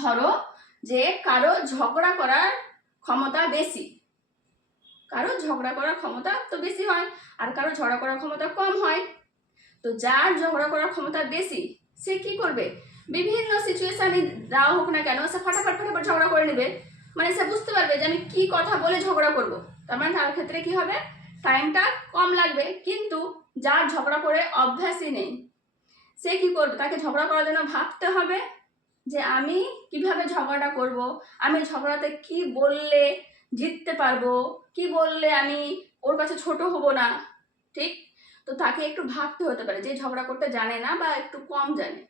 ধরো যে কারো ঝগড়া করার ক্ষমতা বেশি, কারো ঝগড়া করার ক্ষমতা তো বেশি হয় আর কারো ঝগড়া করার ক্ষমতা কম হয়। তো যার ঝগড়া করার ক্ষমতা বেশি সে কি করবে, বিভিন্ন সিচুয়েশনে দেওয়া হোক না কেন সে ফটাফট ঝগড়া করে নেবে। মানে সে বুঝতে পারবে যে আমি কি কথা বলে ঝগড়া করব, তার মানে তার ক্ষেত্রে কি হবে, টাইমটা কম লাগবে। কিন্তু যার ঝগড়া করে অভ্যাসই নেই সে কি করবে, তাকে ঝগড়া করার জন্য ভাবতে হবে যে আমি কিভাবে ঝগড়াটা করব, আমি ঝগড়াতে কি বললে জিততে পারবো, কি বললে আমি ওর কাছে ছোট হব না, ঠিক? তো তাকে একটু ভাবতে হতে পারে, যে ঝগড়া করতে জানে না বা একটু কম জানে,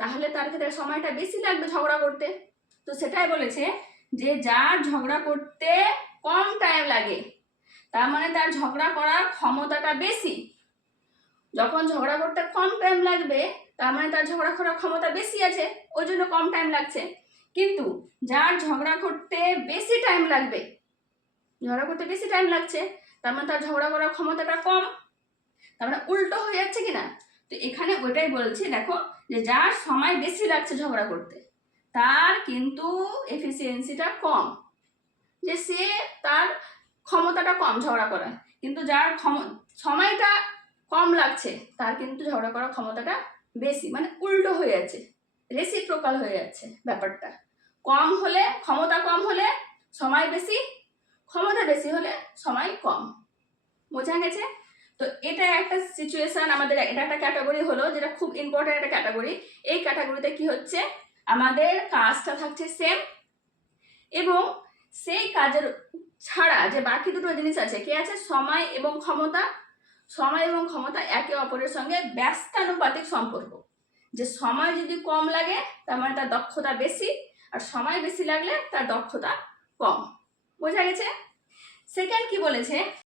তাহলে তার ক্ষেত্রে সময়টা বেশি লাগবে ঝগড়া করতে। তো সেটাই বলেছে যে যার ঝগড়া করতে কম টাইম লাগে তার মানে তার ঝগড়া করার ক্ষমতাটা বেশি। যখন ঝগড়া করতে কম টাইম লাগবে তার মানে তার ঝগড়া করার ক্ষমতা বেশি আছে, ওই জন্য কম টাইম লাগছে। কিন্তু যার ঝগড়া করতে বেশি টাইম লাগবে, ঝগড়া করতে বেশি টাইম লাগছে, তার মানে তার ঝগড়া করার ক্ষমতাটা কম। তার মানে উল্টো হয়ে যাচ্ছে কিনা। তো এখানে ওইটাই বলছি, দেখো যে যার সময় বেশি লাগছে ঝগড়া করতে তার কিন্তু এফিসিয়েন্সিটা কম, যে সে তার ক্ষমতাটা কম ঝগড়া করার। কিন্তু যার সময়টা কম লাগছে তার কিন্তু ঝগড়া করার ক্ষমতাটা বেশি। মানে উল্টো হয়ে যাচ্ছে, রেসিপ্রোকাল হয়ে যাচ্ছে ব্যাপারটা। কম হলে ক্ষমতা কম হলে সময় বেশি, ক্ষমতা বেশি হলে সময় কম। বোঝা গেছে? তো এটা একটা সিচুয়েশন আমাদের, এটা একটা ক্যাটাগরি হলো যেটা খুব ইম্পর্টেন্ট একটা ক্যাটাগরি। এই ক্যাটাগরিতে কি হচ্ছে, আমাদের কাজটা থাকছে সেম এবং সেই কাজের ছাড়া যে বাকি দুটো জিনিস আছে, কি আছে, সময় এবং ক্ষমতা। সময় এবং ক্ষমতা একে অপরের সঙ্গে ব্যস্তানুপাতিক সম্পর্ক। যে সময় যদি কম লাগে তার মানে তার দক্ষতা বেশি, আর সময় বেশি লাগলে তার দক্ষতা কম। বোঝা গেছে? সেকেন্ড কি বলেছে,